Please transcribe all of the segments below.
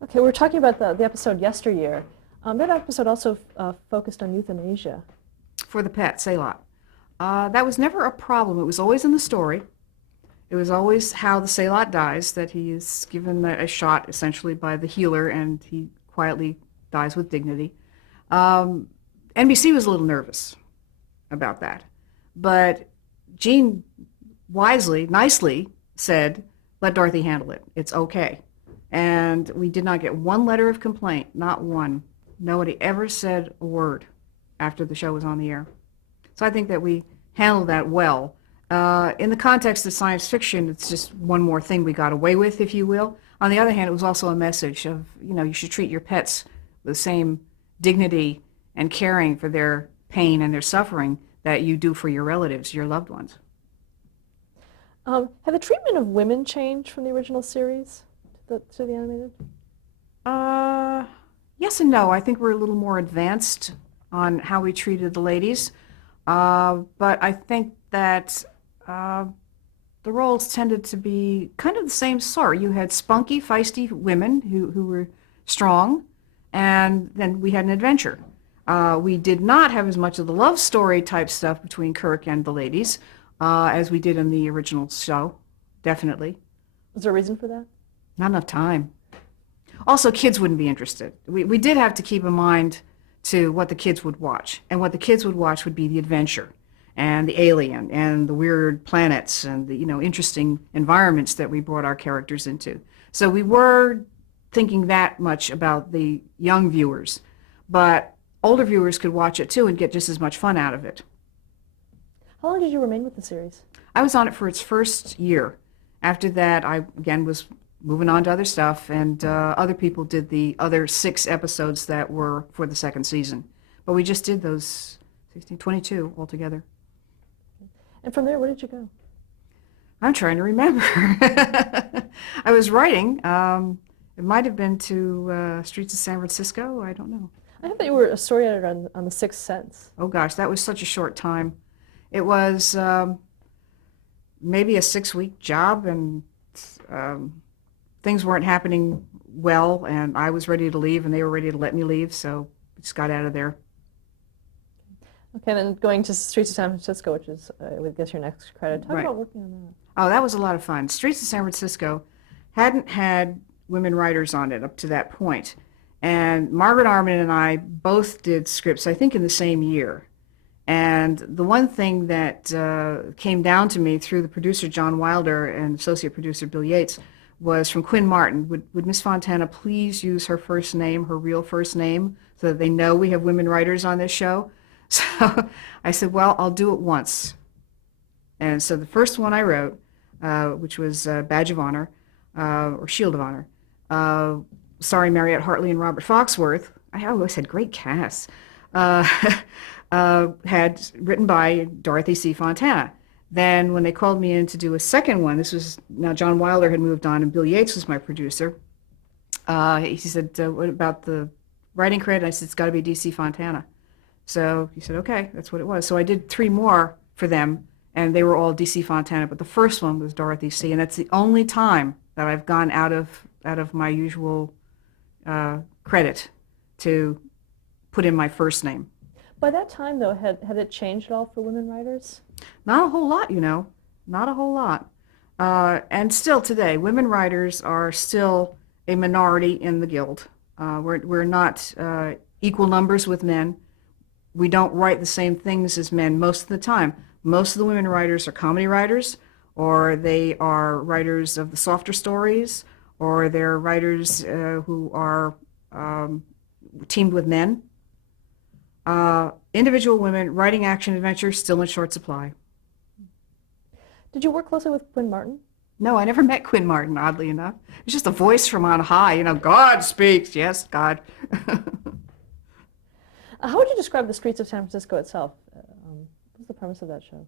Okay, we're talking about the episode Yesteryear. That episode also focused on euthanasia. For the pet, Sailot. That was never a problem. It was always in the story. It was always how the Sailot dies, that he is given a shot essentially by the healer and he quietly dies with dignity. Um, NBC was a little nervous about that. But Gene wisely, nicely said, let Dorothy handle it. It's okay. And we did not get one letter of complaint, not one. Nobody ever said a word after the show was on the air. So I think that we handled that well. In the context of science fiction, it's just one more thing we got away with, if you will. On the other hand, it was also a message of, you should treat your pets with the same dignity and caring for their pain and their suffering that you do for your relatives, your loved ones. Had the treatment of women changed from the original series to the animated? Uh, yes and no. I think we're a little more advanced on how we treated the ladies. But I think that the roles tended to be kind of the same sort. You had spunky, feisty women who were strong, and then we had an adventure. We did not have as much of the love story type stuff between Kirk and the ladies as we did in the original show, definitely. Was there a reason for that? Not enough time. Also, kids wouldn't be interested. We did have to keep in mind to what the kids would watch. And what the kids would watch would be the adventure and the alien and the weird planets and the, interesting environments that we brought our characters into. So we were thinking that much about the young viewers, but older viewers could watch it too and get just as much fun out of it. How long did you remain with the series? I was on it for its first year. After that, I again was moving on to other stuff, and other people did the other 6 episodes that were for the second season. But we just did those 16, 22 altogether. And from there, where did you go? I'm trying to remember. I was writing. It might have been to Streets of San Francisco. I don't know. I heard that you were a story editor on The Sixth Sense. Oh gosh, that was such a short time. It was maybe a 6-week job, and things weren't happening well, and I was ready to leave, and they were ready to let me leave, so I just got out of there. Okay, then going to Streets of San Francisco, which is, I would guess, your next credit. Talk Right. about working on that. Oh, that was a lot of fun. Streets of San Francisco hadn't had women writers on it up to that point. And Margaret Arman and I both did scripts, I think, in the same year. And the one thing that came down to me through the producer, John Wilder, and associate producer, Bill Yates, was from Quinn Martin. Would Miss Fontana please use her first name, her real first name, so that they know we have women writers on this show? So I said, well, I'll do it once. And so the first one I wrote, which was Badge of Honor, or Shield of Honor, starring Mariette Hartley and Robert Foxworth. I always had great casts. Had written by Dorothy C. Fontana. Then when they called me in to do a second one, this was, now John Wilder had moved on and Bill Yates was my producer. He said, what about the writing credit? I said, it's got to be D.C. Fontana. So he said, okay, that's what it was. So I did 3 more for them, and they were all D.C. Fontana, but the first one was Dorothy C., and that's the only time that I've gone out of my usual credit to put in my first name. By that time, though, had it changed at all for women writers? Not a whole lot, not a whole lot. And still today, women writers are still a minority in the guild. We're not equal numbers with men. We don't write the same things as men most of the time. Most of the women writers are comedy writers, or they are writers of the softer stories, or they're writers who are teamed with men. Individual women writing action adventure still in short supply. Did you work closely with Quinn Martin? No, I never met Quinn Martin, oddly enough. It's just a voice from on high, God speaks. Yes, God. How would you describe the Streets of San Francisco itself? What was the premise of that show?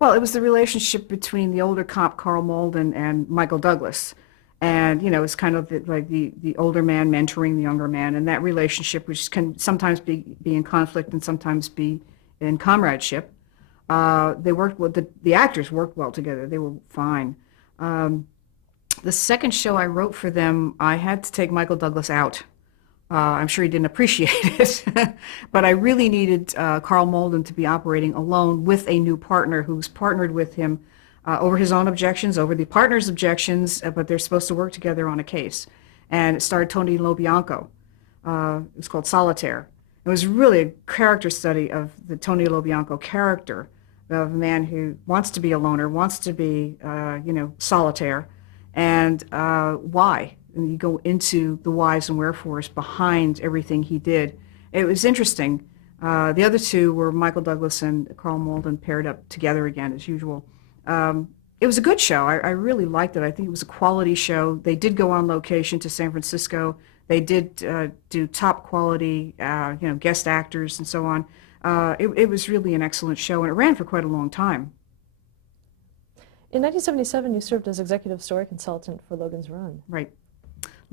Well, it was the relationship between the older cop, Carl Malden, and Michael Douglas. And, it's kind of like the older man mentoring the younger man, and that relationship, which can sometimes be in conflict and sometimes be in comradeship. They worked well, the actors worked well together. They were fine. The second show I wrote for them, I had to take Michael Douglas out. I'm sure he didn't appreciate it, but I really needed Carl Malden to be operating alone with a new partner who's partnered with him over his own objections, over the partner's objections, but they're supposed to work together on a case. And it starred Tony LoBianco. It was called Solitaire. It was really a character study of the Tony LoBianco character of a man who wants to be a loner, wants to be, solitaire, and why. And you go into the whys and wherefores behind everything he did. It was interesting. The other two were Michael Douglas and Carl Malden paired up together again, as usual. It was a good show. I really liked it. I think it was a quality show. They did go on location to San Francisco. They did do top quality, guest actors and so on. It was really an excellent show, and it ran for quite a long time. In 1977, you served as executive story consultant for Logan's Run. Right.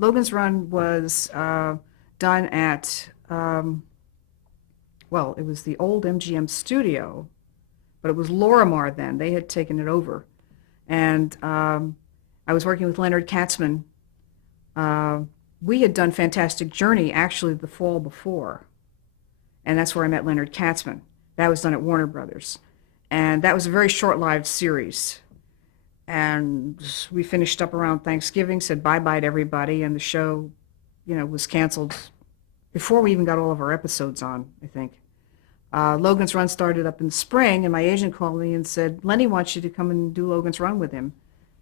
Logan's Run was done at, it was the old MGM studio, but it was Lorimar then. They had taken it over. And I was working with Leonard Katzman. We had done Fantastic Journey actually the fall before. And that's where I met Leonard Katzman. That was done at Warner Brothers. And that was a very short-lived series. And we finished up around Thanksgiving, said bye-bye to everybody, and the show, was canceled before we even got all of our episodes on, I think. Logan's Run started up in the spring, and my agent called me and said, Lenny wants you to come and do Logan's Run with him.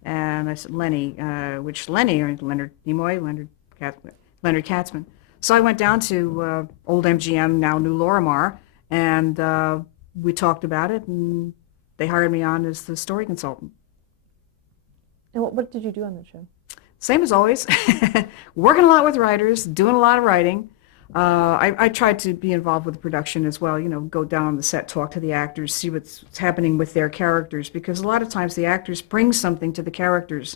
And I said, Lenny, which Lenny? Or Leonard Nimoy, Leonard Katzman. So I went down to old MGM, now New Lorimar, and we talked about it, and they hired me on as the story consultant. And what did you do on that show? Same as always, working a lot with writers, doing a lot of writing. I tried to be involved with the production as well, go down on the set, talk to the actors, see what's happening with their characters, because a lot of times the actors bring something to the characters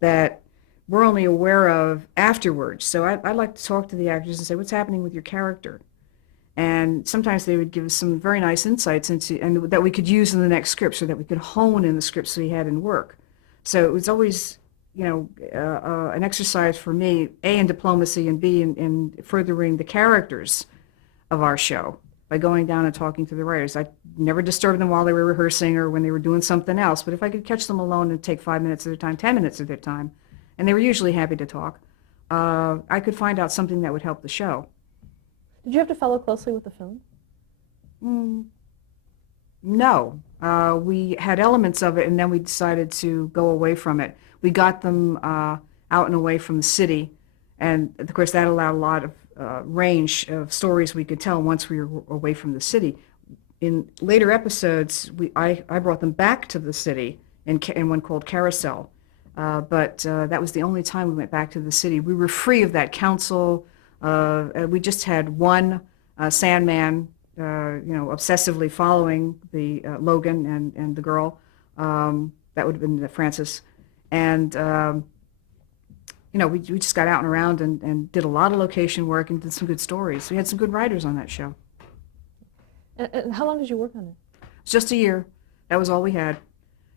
that we're only aware of afterwards. So I like to talk to the actors and say, what's happening with your character? And sometimes they would give us some very nice insights and that we could use in the next script, so that we could hone in the scripts we had in work. So it was always, an exercise for me, A, in diplomacy, and B, in furthering the characters of our show by going down and talking to the writers. I never disturbed them while they were rehearsing or when they were doing something else, but if I could catch them alone and take 5 minutes at a time, 10 minutes at a time, and they were usually happy to talk, I could find out something that would help the show. Did you have to follow closely with the film? No. We had elements of it, and then we decided to go away from it. We got them out and away from the city, and of course that allowed a lot of range of stories we could tell once we were away from the city. In later episodes, I brought them back to the city in one called Carousel, but that was the only time we went back to the city. We were free of that council. We just had one Sandman, obsessively following the Logan and the girl. That would have been Francis. And, we just got out and around and did a lot of location work and did some good stories. We had some good writers on that show. And how long did you work on it? It's just a year. That was all we had.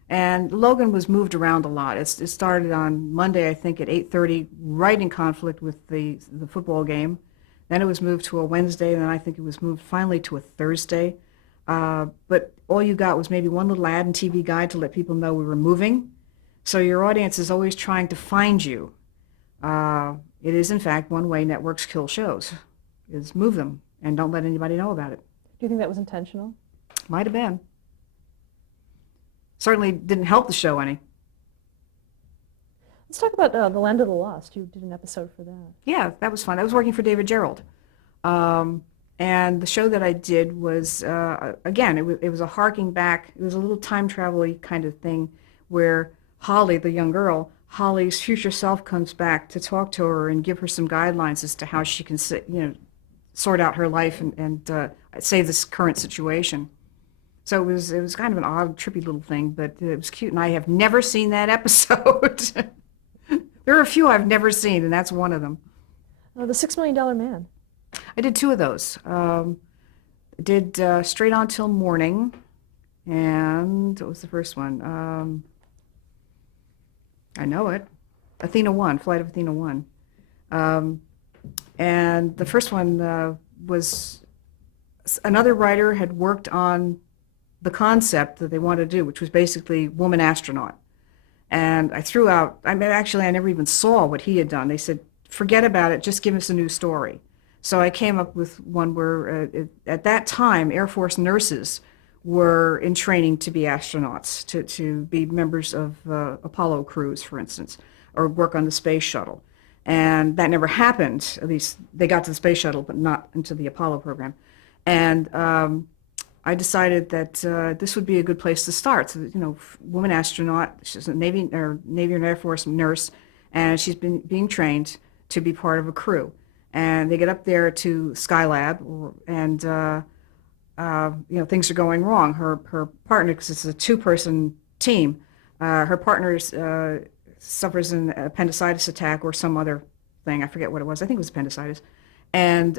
And Logan was moved around a lot. It started on Monday, I think, at 8:30, right in conflict with the football game. Then it was moved to a Wednesday, and then I think it was moved finally to a Thursday. But all you got was maybe one little ad and TV guide to let people know we were moving. So your audience is always trying to find you. It is, in fact, one way networks kill shows, is move them and don't let anybody know about it. Do you think that was intentional? Might have been. Certainly didn't help the show any. Let's talk about The Land of the Lost. You did an episode for that. Yeah, that was fun. I was working for David Gerald. And the show that I did was, again, it was a harking back. It was a little time travel-y kind of thing where Holly, the young girl, Holly's future self comes back to talk to her and give her some guidelines as to how she can, sort out her life and save this current situation. So it was kind of an odd, trippy little thing, but it was cute. And I have never seen that episode. There are a few I've never seen, and that's one of them. The $6 Million Man. I did two of those. Did Straight On Till Morning, and what was the first one? I know it. Athena 1, Flight of Athena 1. And the first one was another writer had worked on the concept that they wanted to do, which was basically woman astronaut. And I threw out, I mean, actually, I never even saw what he had done. They said, forget about it, just give us a new story. So I came up with one where, at that time, Air Force nurses were in training to be astronauts, to be members of Apollo crews, for instance, or work on the space shuttle. And that never happened. At least they got to the space shuttle, but not into the Apollo program. And I decided that this would be a good place to start. So, woman astronaut, she's a Navy or Air Force nurse, and she's been being trained to be part of a crew. And they get up there to Skylab, and things are going wrong. Her partner, because it's a two-person team, her partner suffers an appendicitis attack or some other thing. I forget what it was. I think it was appendicitis, and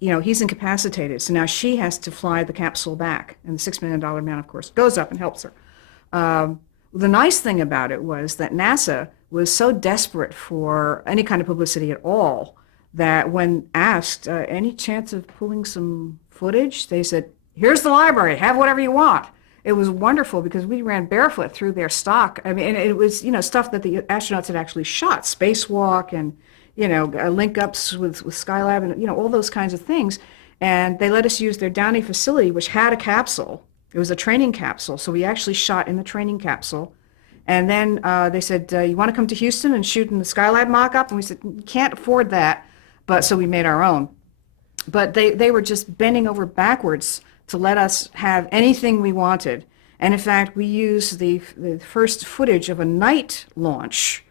he's incapacitated. So now she has to fly the capsule back, and the $6 million man, of course, goes up and helps her. The nice thing about it was that NASA was so desperate for any kind of publicity at all that when asked, any chance of pulling some footage, they said, here's the library, have whatever you want. It was wonderful because we ran barefoot through their stock. I mean, and it was, stuff that the astronauts had actually shot, spacewalk and, link-ups with Skylab and, all those kinds of things. And they let us use their Downey facility, which had a capsule. It was a training capsule, so we actually shot in the training capsule. And then they said, you want to come to Houston and shoot in the Skylab mock-up? And we said, can't afford that. But so we made our own. But they were just bending over backwards to let us have anything we wanted. And in fact, we used the first footage of a night launch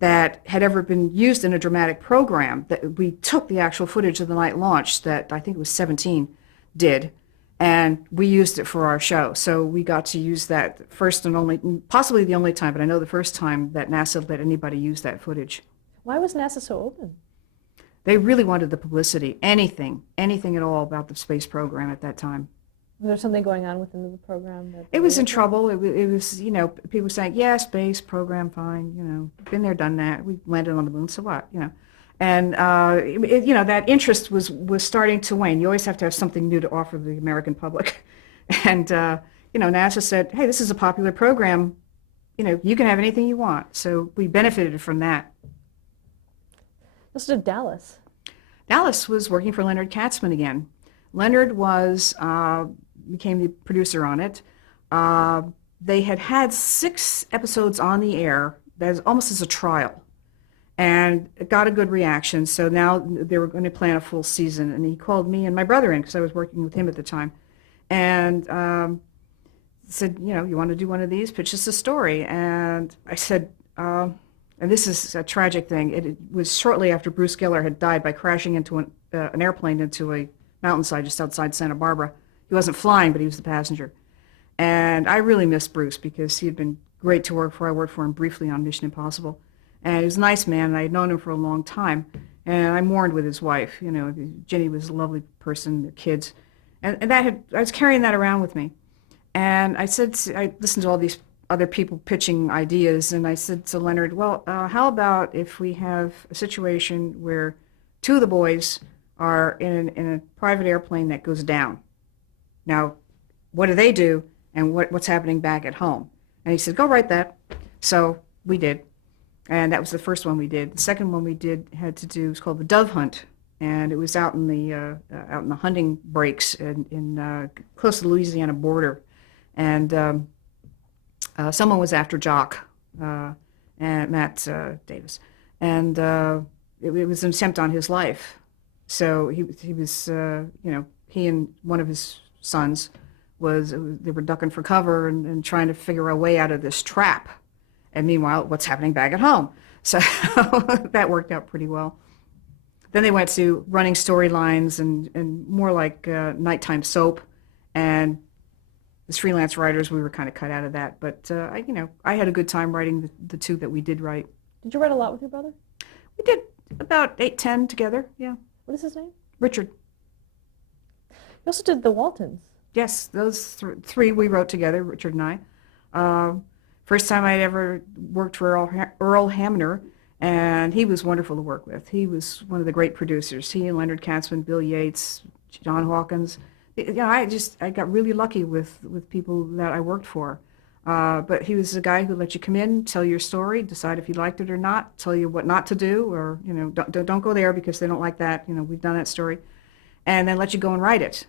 that had ever been used in a dramatic program. That we took the actual footage of the night launch that I think it was 17 did, and we used it for our show. So we got to use that first and only, possibly the only time, but I know the first time that NASA let anybody use that footage. Why was NASA so open? They really wanted the publicity, anything at all about the space program at that time. Was there something going on within the program? It was in trouble. It was, people saying, yeah, space program, fine, been there, done that. We landed on the moon, so what, And, that interest was starting to wane. You always have to have something new to offer the American public. And, NASA said, hey, this is a popular program. You can have anything you want. So we benefited from that. Let's do Dallas. Dallas was working for Leonard Katzman again. Leonard became the producer on it. They had 6 episodes on the air, almost as a trial, and it got a good reaction. So now they were going to plan a full season, and he called me and my brother in because I was working with him at the time, and said, you want to do one of these? Pitch us a story. And I said, and this is a tragic thing. It was shortly after Bruce Geller had died by crashing into an airplane into a mountainside just outside Santa Barbara. He wasn't flying, but he was the passenger. And I really miss Bruce because he had been great to work for. I worked for him briefly on Mission Impossible. And he was a nice man, and I had known him for a long time. And I mourned with his wife. Jenny was a lovely person, their kids. And I was carrying that around with me. And I listened to all these other people pitching ideas, and I said to Leonard, well, how about if we have a situation where 2 of the boys are in a private airplane that goes down? Now, what do they do, and what's happening back at home? And he said, go write that. So we did, and that was the first one we did. The second one we had to do was called The Dove Hunt, and it was out in the hunting breaks in close to the Louisiana border, and someone was after Jock, and Matt Davis, and it was an attempt on his life. So he was, he and one of his sons they were ducking for cover and trying to figure a way out of this trap. And meanwhile, what's happening back at home? So that worked out pretty well. Then they went to running storylines and more like nighttime soap. And as freelance writers, we were kind of cut out of that. But, I had a good time writing the 2 that we did write. Did you write a lot with your brother? We did about 8, 10 together, yeah. What is his name? Richard. You also did the Waltons. Yes, those 3 we wrote together, Richard and I. First time I'd ever worked for Earl Hamner, and he was wonderful to work with. He was one of the great producers. He and Leonard Katzman, Bill Yates, John Hawkins. I got really lucky with people that I worked for. But he was the guy who let you come in, tell your story, decide if you liked it or not, tell you what not to do, or don't go there because they don't like that. We've done that story, and then let you go and write it.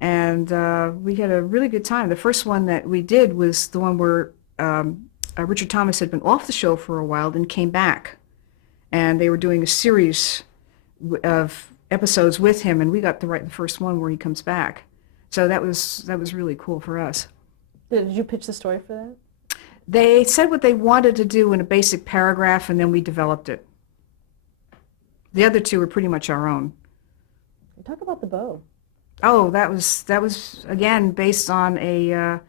And we had a really good time. The first one that we did was the one where Richard Thomas had been off the show for a while, then came back, and they were doing a series of episodes with him, and we got to write the first one where he comes back. So that was really cool for us. Did you pitch the story for that? They said what they wanted to do in a basic paragraph, and then we developed it. The other two were pretty much our own. Talk about the bow. Oh, that was again based on a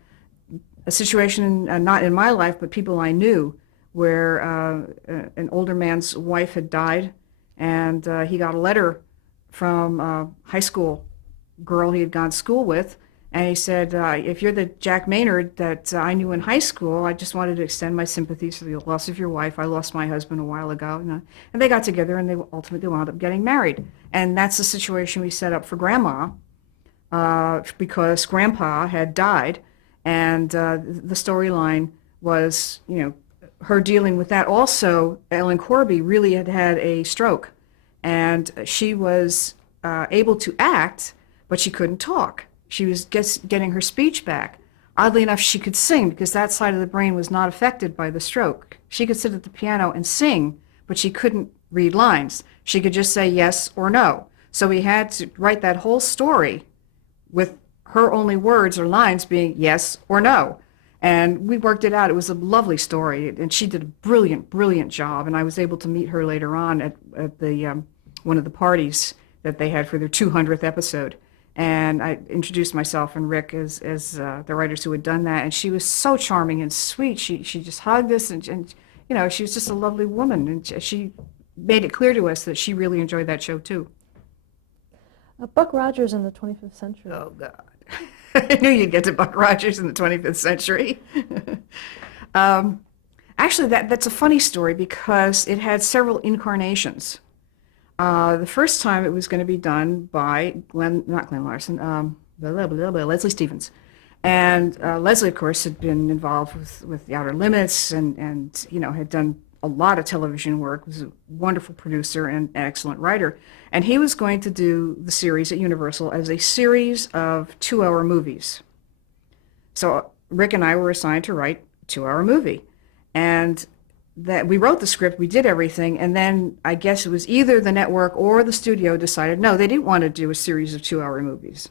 situation not in my life, but people I knew, where an older man's wife had died, and he got a letter from a high school girl he had gone to school with, and he said, if you're the Jack Maynard that I knew in high school, I just wanted to extend my sympathies for the loss of your wife. I lost my husband a while ago. And they got together, and they ultimately wound up getting married. And that's the situation we set up for Grandma, because Grandpa had died, and the storyline was, her dealing with that. Also, Ellen Corby really had had a stroke, and she was able to act, but she couldn't talk. She was getting her speech back. Oddly enough, she could sing because that side of the brain was not affected by the stroke. She could sit at the piano and sing, but she couldn't read lines. She could just say yes or no. So we had to write that whole story with her only words or lines being yes or no. And we worked it out. It was a lovely story, and she did a brilliant, brilliant job. And I was able to meet her later on at the one of the parties that they had for their 200th episode. And I introduced myself and Rick as the writers who had done that. And she was so charming and sweet. She just hugged us, and she was just a lovely woman. And she made it clear to us that she really enjoyed that show too. Buck Rogers in the 25th century. Oh, God. I knew you'd get to Buck Rogers in the 25th century. Actually, that's a funny story because it had several incarnations. The first time it was going to be done by not Glenn Larson, Leslie Stevens. And Leslie, of course, had been involved with The Outer Limits and had done a lot of television work, was a wonderful producer and excellent writer. And he was going to do the series at Universal as a series of 2-hour movies. So Rick and I were assigned to write a 2-hour movie. And that we wrote the script, we did everything, and then I guess it was either the network or the studio decided, no, they didn't want to do a series of 2-hour movies.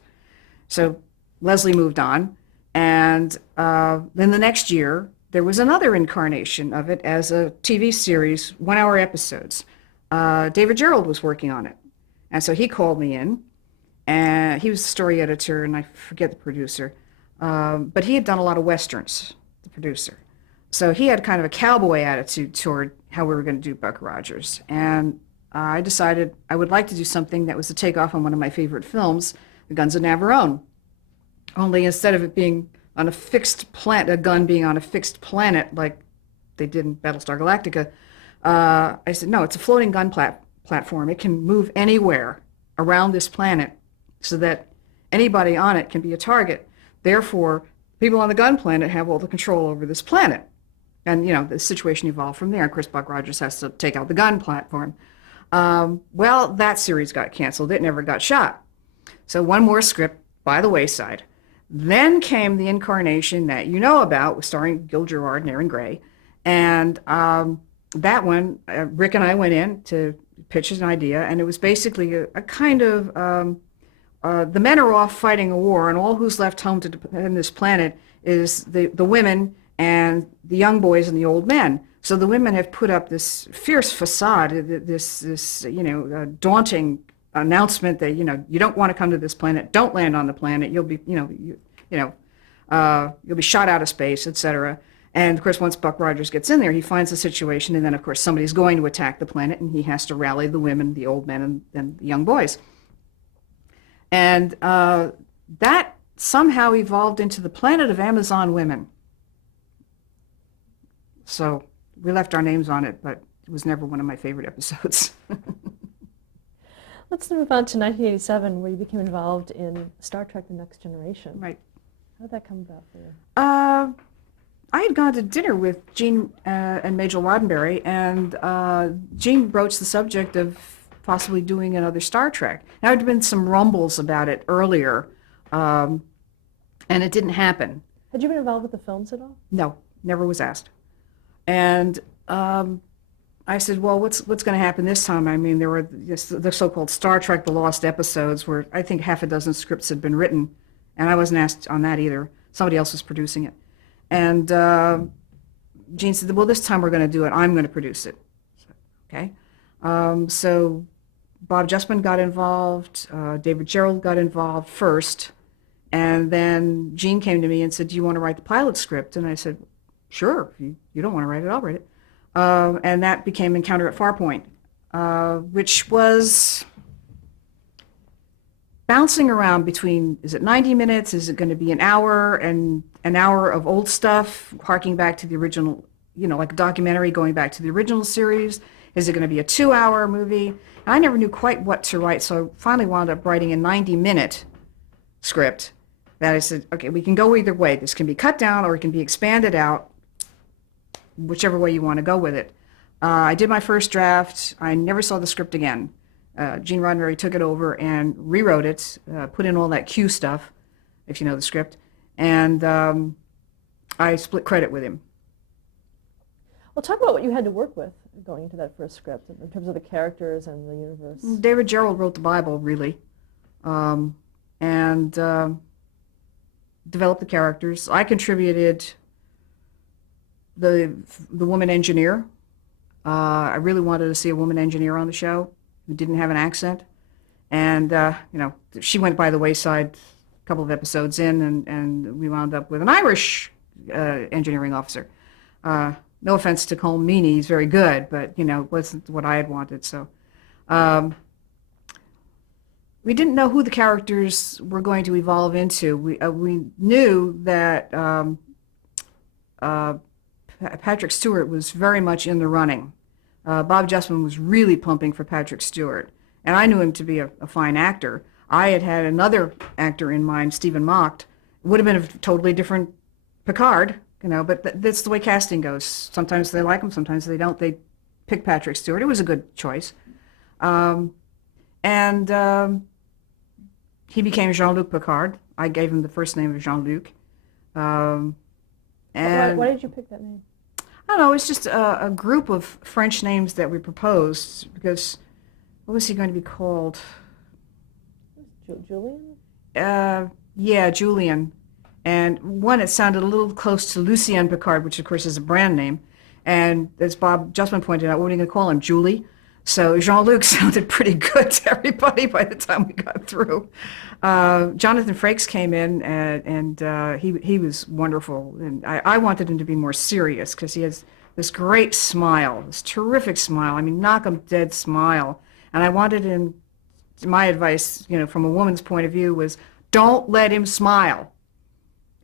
So Leslie moved on, and then the next year, there was another incarnation of it as a TV series, 1-hour episodes. David Gerald was working on it. And so he called me in, and he was the story editor, and I forget the producer. But he had done a lot of Westerns, the producer. So he had kind of a cowboy attitude toward how we were going to do Buck Rogers. And I decided I would like to do something that was a takeoff on one of my favorite films, The Guns of Navarone. Only instead of it being on a fixed planet, a gun being on a fixed planet like they did in Battlestar Galactica, I said, no, it's a floating gun platform. It can move anywhere around this planet so that anybody on it can be a target. Therefore, people on the gun planet have all the control over this planet. And, the situation evolved from there. Of course, Buck Rogers has to take out the gun platform. Well, that series got canceled. It never got shot. So one more script by the wayside. Then came the incarnation that you know about, starring Gil Gerard and Aaron Gray. And that one, Rick and I went in to pitch an idea, and it was basically a kind of, the men are off fighting a war, and all who's left home to defend this planet is the women and the young boys and the old men. So the women have put up this fierce facade, this daunting announcement that you don't want to come to this planet, don't land on the planet, you'll be you'll be shot out of space, etc. And of course, once Buck Rogers gets in there, he finds the situation, and then of course somebody's going to attack the planet, and he has to rally the women, the old men, and the young boys. And that somehow evolved into the Planet of Amazon Women. So we left our names on it, but it was never one of my favorite episodes. Let's move on to 1987, where you became involved in Star Trek: The Next Generation. Right. How did that come about for you? I had gone to dinner with Gene and Majel Roddenberry, and Gene broached the subject of possibly doing another Star Trek. Now, there had been some rumbles about it earlier, and it didn't happen. Had you been involved with the films at all? No, never was asked. And I said, well, what's going to happen this time? I mean, there were the so-called Star Trek: The Lost Episodes, where I think half a dozen scripts had been written, and I wasn't asked on that either. Somebody else was producing it. And Gene said, well, this time we're going to do it. I'm going to produce it. So, okay. So Bob Justman got involved. David Gerrold got involved first. And then Gene came to me and said, do you want to write the pilot script? And I said, sure. If you don't want to write it, I'll write it. And that became Encounter at Farpoint, which was bouncing around between, is it 90 minutes? Is it going to be an hour? And an hour of old stuff, harking back to the original, like a documentary going back to the original series? Is it going to be a 2-hour movie? And I never knew quite what to write, so I finally wound up writing a 90-minute script that I said, okay, we can go either way. This can be cut down or it can be expanded out, whichever way you want to go with it. I did my first draft. I never saw the script again. Gene Roddenberry took it over and rewrote it, put in all that Q stuff, if you know the script, and I split credit with him. Well, talk about what you had to work with going into that first script in terms of the characters and the universe. David Gerrold wrote the Bible, really, and developed the characters. I contributed the woman engineer. I really wanted to see a woman engineer on the show who didn't have an accent. And, she went by the wayside a couple of episodes in, and we wound up with an Irish engineering officer. No offense to Colm Meaney, he's very good, but, it wasn't what I had wanted. So we didn't know who the characters were going to evolve into. We knew that Patrick Stewart was very much in the running. Bob Justman was really pumping for Patrick Stewart, and I knew him to be a fine actor. I had another actor in mind, Stephen Mocht. It would have been a totally different Picard, but that's the way casting goes. Sometimes they like him, sometimes they don't. They pick Patrick Stewart. It was a good choice. He became Jean-Luc Picard. I gave him the first name of Jean-Luc. Why did you pick that name? I don't know, it's just a group of French names that we proposed, because what was he going to be called? Julian? Yeah, Julian. And one, it sounded a little close to Lucien Picard, which of course is a brand name. And as Bob Justman pointed out, what are you going to call him? Julie? So Jean-Luc sounded pretty good to everybody by the time we got through. Jonathan Frakes came in, and he was wonderful. And I wanted him to be more serious because he has this great smile, this terrific smile. I mean, knock 'em dead smile. And I wanted him, my advice, from a woman's point of view, was don't let him smile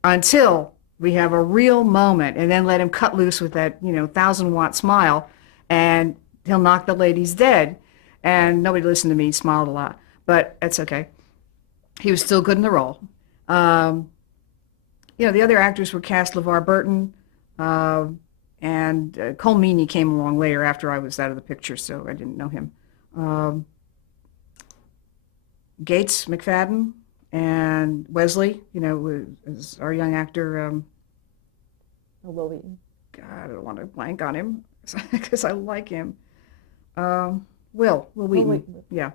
until we have a real moment, and then let him cut loose with that, 1,000-watt smile, and he'll knock the ladies dead. And nobody listened to me. He smiled a lot, but that's okay. He was still good in the role. The other actors were cast. LeVar Burton, and Colm Meaney came along later after I was out of the picture, so I didn't know him. Gates McFadden and Wesley, was our young actor. Will Wheaton. God, I don't want to blank on him because I like him. Will Wheaton. Yeah.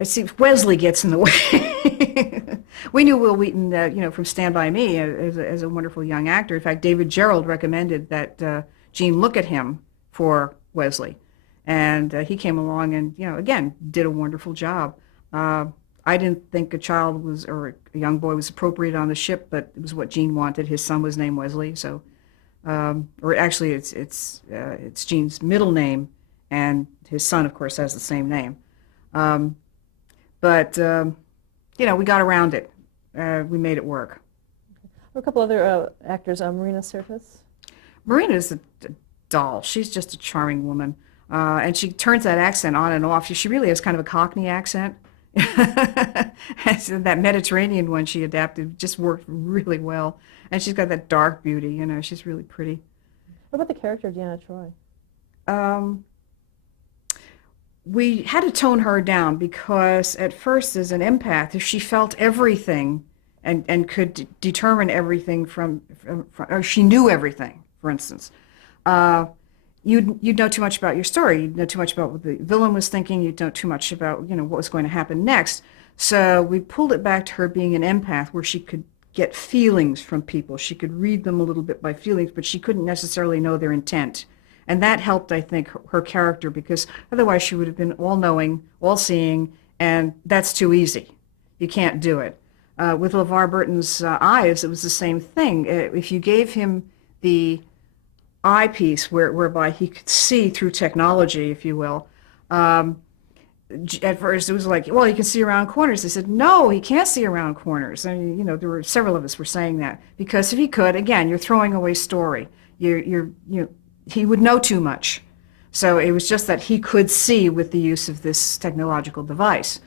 It seems Wesley gets in the way. We knew Will Wheaton, from Stand By Me as a wonderful young actor. In fact, David Gerrold recommended that Gene look at him for Wesley. And he came along and, again, did a wonderful job. I didn't think a child or a young boy was appropriate on the ship, but it was what Gene wanted. His son was named Wesley, so, or actually it's Gene's middle name, and his son, of course, has the same name. But we got around it. We made it work. A couple other actors, Marina Sirtis. Marina's a doll. She's just a charming woman. And she turns that accent on and off. She really has kind of a Cockney accent. That Mediterranean one she adapted just worked really well. And she's got that dark beauty, you know, she's really pretty. What about the character of Deanna Troy? Um, we had to tone her down because at first, as an empath, if she felt everything and could determine everything or she knew everything, for instance, uh, you'd know too much about your story. You'd know too much about what the villain was thinking. You'd know too much about, you know, what was going to happen next. So we pulled it back to her being an empath where she could get feelings from people. She could read them a little bit by feelings, but she couldn't necessarily know their intent. And that helped, I think, her character, because otherwise she would have been all-knowing, all-seeing, and that's too easy. You can't do it. With LeVar Burton's eyes, it was the same thing. If you gave him the eyepiece whereby he could see through technology, if you will, at first it was like, well, he can see around corners. They said, no, he can't see around corners. I mean, you know, there were several of us were saying that, because if he could, again, you're throwing away story. He would know too much. So it was just that he could see with the use of this technological device.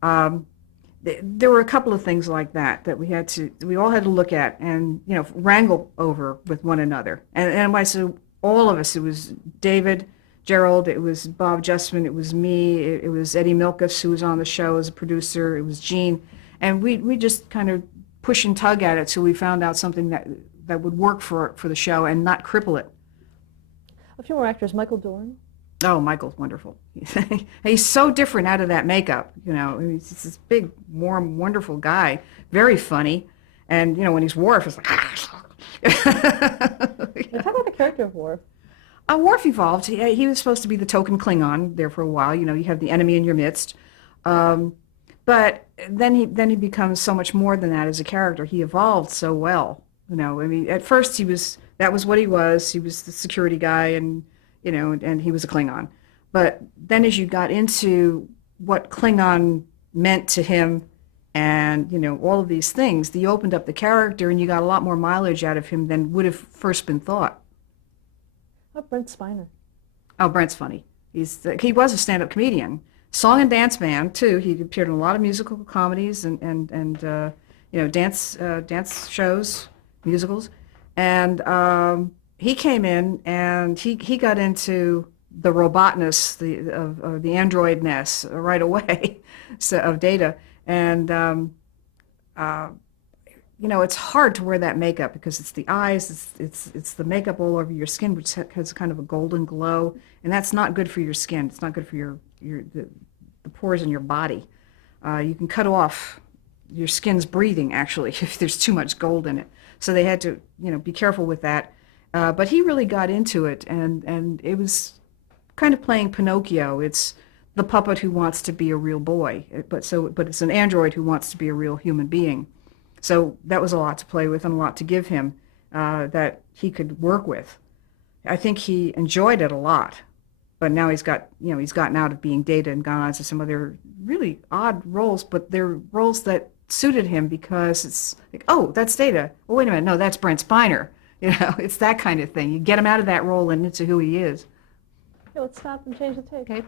There were a couple of things like that we all had to look at and, you know, wrangle over with one another. And when I say all of us, it was David, Gerald, it was Bob Justman, it was me, it was Eddie Milkus, who was on the show as a producer, it was Gene, and we just kind of push and tug at it till we found out something that would work for the show and not cripple it. A few more actors. Michael Dorn. Oh, Michael's wonderful. He's so different out of that makeup. You know, he's this big, warm, wonderful guy, very funny, and you know when he's Worf, it's like. Now, talk about the character of Worf. Worf evolved. He was supposed to be the token Klingon there for a while. You know, you have the enemy in your midst, but then he becomes so much more than that as a character. He evolved so well. You know, I mean, at first that was what he was. He was the security guy, and you know, and he was a Klingon. But then as you got into what Klingon meant to him, and you know, all of these things, you opened up the character, and you got a lot more mileage out of him than would have first been thought. Oh, Brent Spiner. Oh, Brent's funny. He was a stand-up comedian, song and dance man too. He appeared in a lot of musical comedies and you know, dance shows, musicals, and he came in and he got into the robotness, of the androidness right away, so of Data, and you know, it's hard to wear that makeup because it's the eyes, it's the makeup all over your skin, which has kind of a golden glow, and that's not good for your skin. It's not good for the pores in your body. You can cut off your skin's breathing, actually, if there's too much gold in it. So they had to, you know, be careful with that. But he really got into it, and it was kind of playing Pinocchio. It's the puppet who wants to be a real boy, but it's an android who wants to be a real human being. So that was a lot to play with and a lot to give him that he could work with. I think he enjoyed it a lot, but now he's gotten out of being Data and gone on to some other really odd roles, but they're roles that suited him because it's like, oh, that's Data. Oh, wait a minute, no, that's Brent Spiner. You know, it's that kind of thing. You get him out of that role and into who he is. Okay, let's stop and change the tape. Okay.